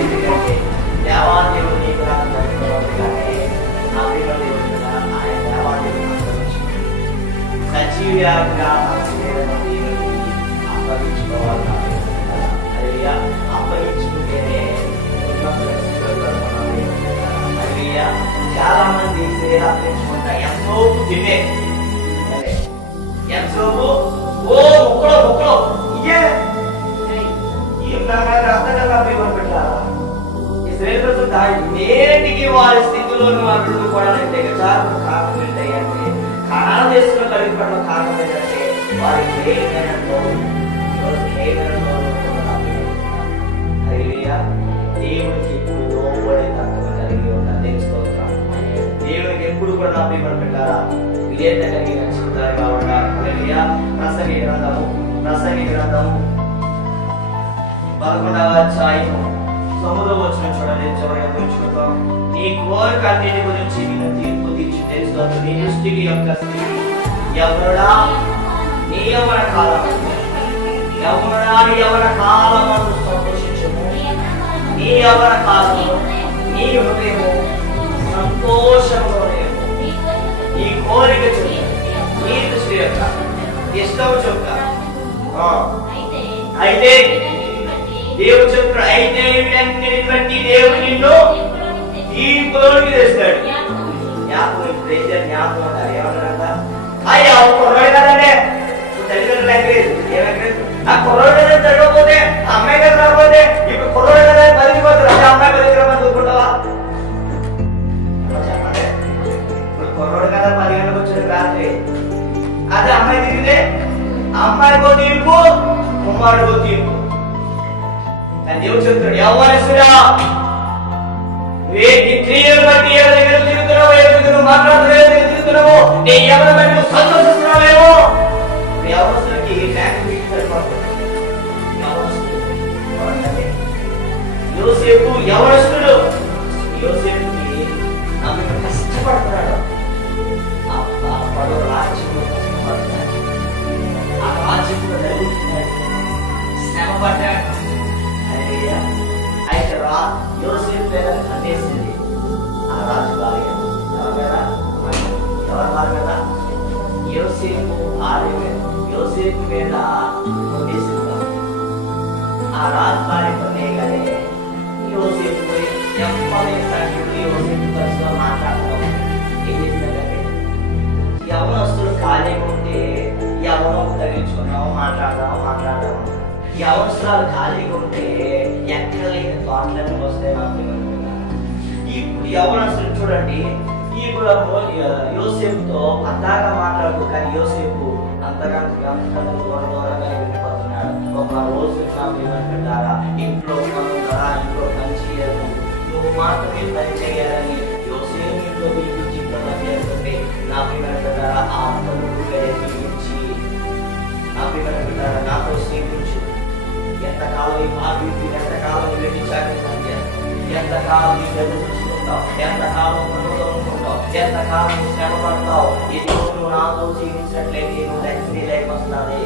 ఎందుకంటే దేవాదేవుడు నీకు సజీవిగా అప్పగించుకుంటేనే చాలా మంది సేవ అప్పగించుకుంటారు. ఎంతో తినే ఎంతో ముక్కలో ఇదే నేటికి వారి స్థితిలోని వాళ్ళు కూడా దిగజారు కారణం ఏంటంటే ఖానా దేశంలో కలిగిపడడం కారణం ఏంటంటే వారికి దేవుడికి ఎప్పుడు లోబడి తత్వం కలిగి ఉన్న తెలుసుకోవచ్చాం. దేవుడికి ఎప్పుడు కూడా అభిమతం పెట్టారా, విధేయత కలిగి నచ్చుకుంటారు కాబట్టి. ప్రసంగి గ్రంథము 11వ అధ్యాయము 9వ వచనం చూడండి. చివరిగా తెలుసుకుందాం. నీ కోరిక అన్నిటి గురించి నేను తీర్పు తీర్చి తెలుసుకోవచ్చు. నీ దృష్టికి యొక్క స్థితి ఎవరుడా నీ యవ్వన కాలం యవ్వన కాలము సంతోషించము. నీ యవ్వన కాలంలో నీ హృదయము సంతోషంలోనే నీ కోరిక చొక్క నీ దృష్టి యొక్క ఇష్టం చొక్క అయితే దేవుడు చెప్తాడు, అయితే వీటన్నిటిని బట్టి దేవుడు నిన్ను తీర్పులోకి తెస్తాడు. జ్ఞాపకం జ్ఞాపకం ఉండాలి. ఏమన్నారంట, అయ్యా కుర్రాడు కదండి, తల్లిదండ్రులు ఎక్కలేదు, ఏమెక్కలేదు, ఆ కుర్రాడు కదా చదవకపోతే, అమ్మాయి కదా రాకపోతే, ఇప్పుడు కుర్రాడు కదా బతికిపోతారు, అదే అమ్మాయి బతికిరమని చూసుకుంటావా? చెప్పండి. ఇప్పుడు కుర్రాడు కదా 10 గంటలకు వచ్చిన రాత్రి, అదే అమ్మాయి తిరిగితే అమ్మాయికో తీర్పు, కుమారుడికో తీర్పు. కానీ దేవుడు చెప్తాడు, యవ్వనస్తుడా, నీ క్రియలు బట్టి ఏ దగ్గర తిరుగుతున్నావు, ఏ దగ్గర మాట్లాడుతున్నావు, ఏ తిరుగుతున్నావు, నీ ఎవరి బట్టి సంతోషిస్తున్నావేమో. యవ్వనస్తుడికి యోసేపు యవ్వనస్తుడు, యోసేపుకి కష్టపడుతున్నాడు, రాజ్యంలో కష్టపడుతున్నాడు, ఆ రాజ్యంలో జరుగుతున్నాడు, శ్రమ పడ్డాడు. అయితే యోసేపు మీద కన్నేసింది ఆ రాజు భార్య. ఎవరి భార్య మీద? యోసేపు భార్య మీద, యోసేపు మీద కొట్టేసింది. ఆ రాజు భార్య కొనేయగానే యోసేపు యోసేపు కలిసిగా మాట్లాడతాం. ఏం చేసినట్టే యవనస్తులు ఖాళీ ఉంటే యవనం తగ్గించుకున్నాము, మాట్లాడదాము. యవనస్తురాలు ఖాళీగా ఉంటే ఎక్కడ లేని తోటలను వస్తాయి. ఇప్పుడు యవనస్తులు చూడండి, ఇప్పుడు యోసేపుతో అంతగా మాట్లాడుతూ, కానీ యోసేపు అంతగా దూరంగా వెళ్ళిపోతున్నాడు. ఒక రోజు ఏమంటారా, ఇంట్లో ఇంట్లో పని చేయదు, నువ్వు మాత్రమే పని చేయాలని యోసేపు ఇంట్లో పిలిపించి పని చేస్తుంటే నా పిల్లల ఆ తలుపు పిలిపించి నా పిల్లల నాతో స్నేహించు, ఎంతకాలం ఈ బాధ్యత, ఎంతకాలం వెళ్ళించాలి, ఎంతకాలం నీ గది చూసుకుంటావు, ఎంతకాలం అనుకుంటావు, ఎంతకాలం శ్రమ పడతావు, ఈ రోజు నువ్వు నాతో జీవించినట్లయితే నువ్వు లక్ష్మీ లైఫ్ వస్తుంది.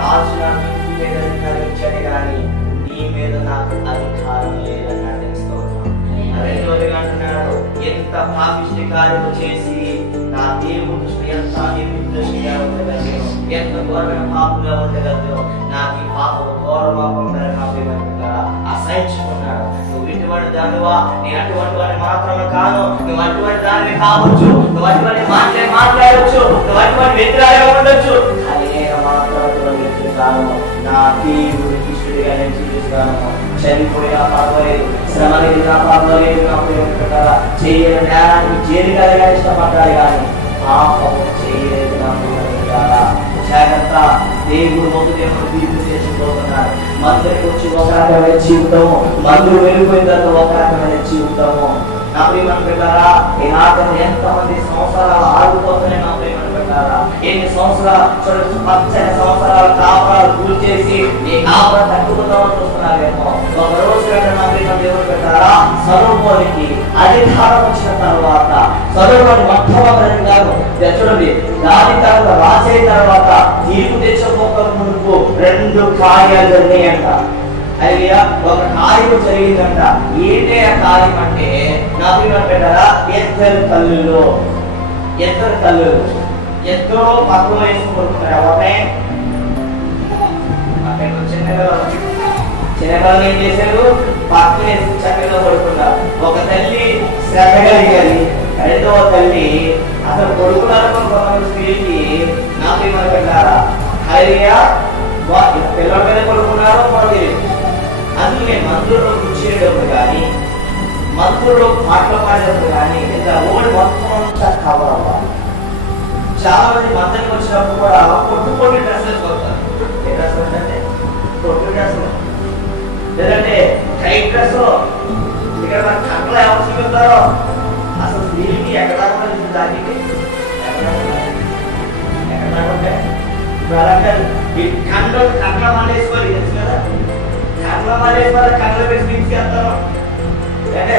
రాజు నాకు ఇంటి మీద అధికారం ఇచ్చాడు, కానీ నీ మీద నాకు అధికారం లేదన్నాడు. రెండోదిగా అంటున్నాడు, ఎంత పాపిష్టి కార్యము చేసి నా దేవుడు దృష్టి ఎంత నిర్దృష్టిగా ఉండగలదు, ఎంత ఘోరమైన పాపంగా ఉండగలదు, నాకు ఈ పాపం ఘోరమాపంగా అసహించుకున్నాడు. నువ్వు ఇటువంటి దానివా, నేను అటువంటి వాడిని మాత్రమే కాను, నువ్వు అటువంటి దానిని కావచ్చు, నువ్వు అటువంటి మాటలే మాట్లాడవచ్చు, నువ్వు అటువంటి వ్యతిరేకంగా ఉండొచ్చు, అది నేను మాత్రం అటువంటి వ్యక్తి కాను. నా దేవుడికి ఇష్టడిగా నేను చూపిస్తాను. చనిపోయినా పర్వాలేదు, శ్రమ లేదుగా పర్వాలేదు, నా ప్రేమ చేయని నేరానికి చేరికలుగా ఇష్టపడ్డాడు, కానీ పాపం చేయలేదు నా ప్రేమ. జాగ్రత్త, దేవుడు ఒక దేవుడు తీర్పు చేసుకోబోతున్నాడు. మందిరికి వచ్చి ఒక రకమైన జీవితము, మందులు వెళ్ళిపోయిన తర్వాత ఒక రకమైన జీవితము. నా ప్రియమైన పెట్టారా, ఈ నాటకం ఎంతమంది సంవత్సరాలు ఆగిపోతున్నాయి. నా ప్రియమైన పెట్టారా, ఎన్ని సంవత్సరాలు పచ్చని సంవత్సరాలు కాపురాలు పూర్తి చేసి ఈ కాపురం తట్టుకుందామని చూస్తున్నారేమో. ఒక రోజు నా ప్రియమైన దేవుడు పెట్టారా, సొలొమోనుకి అధికారం వచ్చిన తర్వాత, సొలొమోను మొట్టమొదటి గారు చూడండి, దాని తర్వాత రాసే తర్వాత తీర్పు తెచ్చబోక ముందుకు 2 కార్యాలు జరిగాయంట. అయ్యా, ఒక కార్యం జరిగిందంట. ఏంటే ఆ కార్యం అంటే, నా ప్రియమైన పెట్టారా, ఇద్దరు తల్లులు ఇద్దరు పక్కన వేసుకుంటున్నారు. ఎవరినే చిన్నపిల్లలు ఏం చేశారు, పక్కన వేసి చక్కగా పడుకున్నారు. ఒక తల్లి శ్రద్ధ కలిగాలి, రెండవ తల్లి అసలు కొడుకున్నారు స్త్రీకి. నా ప్రియమైన పెట్టారా, హరియా పిల్లల మీద పడుకున్నారో మనకి. అందుకే మందులో కూర్చేటప్పుడు కానీ, మందులో పాటలు పాడేటప్పుడు కానీ ఇంకా ఓడి మొత్తం అంతా కవర్ అవ్వాలి. చాలా మంది మందరికి వచ్చినప్పుడు కూడా పొట్టి డ్రెస్సెస్ కొడతారు. ఏ డ్రెస్ అంటే పొట్టి డ్రెస్, లేదంటే టైట్ డ్రెస్. ఇక్కడ మన కట్టలు ఎవరు చూపిస్తారో అసలు స్త్రీకి ఎక్కడ దానికి ఎక్కడ ఉంటే ఇప్పుడు అలాంటి కట్ల మానేసుకోవాలి, తెలుసు కదా, కట్ల మానేసుకోవాలి, కళ్ళ పెట్టి తీసుకెళ్తాను, అంటే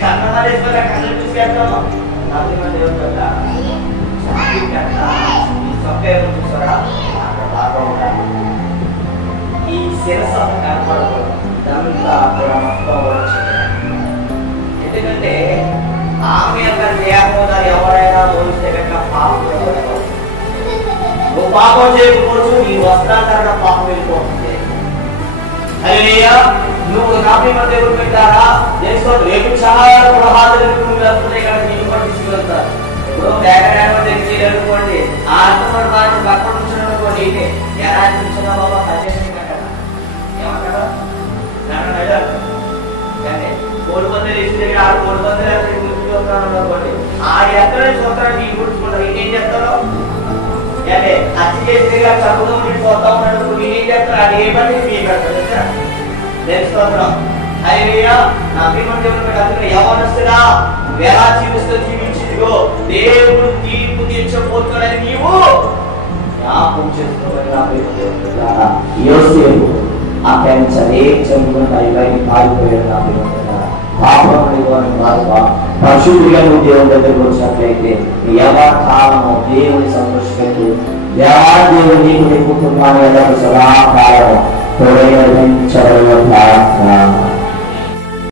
కళ్ళ మానేసుకోవాలి, కళ్ళు తీసుకెళ్తాము. నమ్మకం దేవుడు కదా, చూసారా అక్కడ బాగా ఉంటారు. ఈ ఈ శిరస్సు అంతా కనపడకూడదు, ఇదంతా కూడా మొత్తం వచ్చింది. ఎందుకంటే ఆమె యొక్క దేహంలో ఎవరైనా పోలిస్తే కనుక పాపం వెళ్ళిపోతుంది. నువ్వు పాపం చేయకపోవచ్చు, నీ వస్త్రాకరణ పాపం వెళ్ళిపోతుంది. హల్లెలూయా. నువ్వు నాపేమ దేవుడు పెట్టారా దేశంలో రేపు చాలా గృహాలకు వెళ్తున్నాయి కదా, నీకు కూడా తీసుకువెళ్తారు. ఇప్పుడు బ్యాగ్ తెలిసి అనుకోండి, ఆ అర్థం మనం పక్కన ఉంచుకోండి, ఎలా అనిపించినా బాబా పనిచేసి కట్టడా ఏమంటారా కానీ 3 మంది వేసి దగ్గర 6 మంది అనుకోండి, ఆడు ఎక్కడ చూస్తాడు నీ గుర్తుకుంటారు. నేనేం చెప్తాను అంటే హత్య చేసి చదువుతూ ఉండి చూస్తా ఉన్నాడు, నేనేం చెప్తాను అది ఏ పని మీ పెడతాను తెలుసుకోవడం. హల్లెలూయా. నా ప్రియమైన దేవుని బిడ్డలారా, యవ్వనస్తుడా ఎలా జీవించిదిగో దేవుడు తీర్పు తీర్చబోతున్నాడని నీవు జ్ఞాపకం చేసుకోవాలి. నా ప్రియమైన దేవుని బిడ్డలారా, యోసేపు అక్కడి నుంచి అనేక చదువుకుని బయటికి పారిపోయాడు. నా ప్రియమైన బిడ్డలారా, పాపం పరిశుద్ధిగా నువ్వు దేవుని దగ్గరకు వచ్చినట్లయితే యవ్వన కాలము దేవుని సంతోషపెట్టు. దేవుడు నీకు నీ కుటుంబాన్ని సదాకాలము తోడైన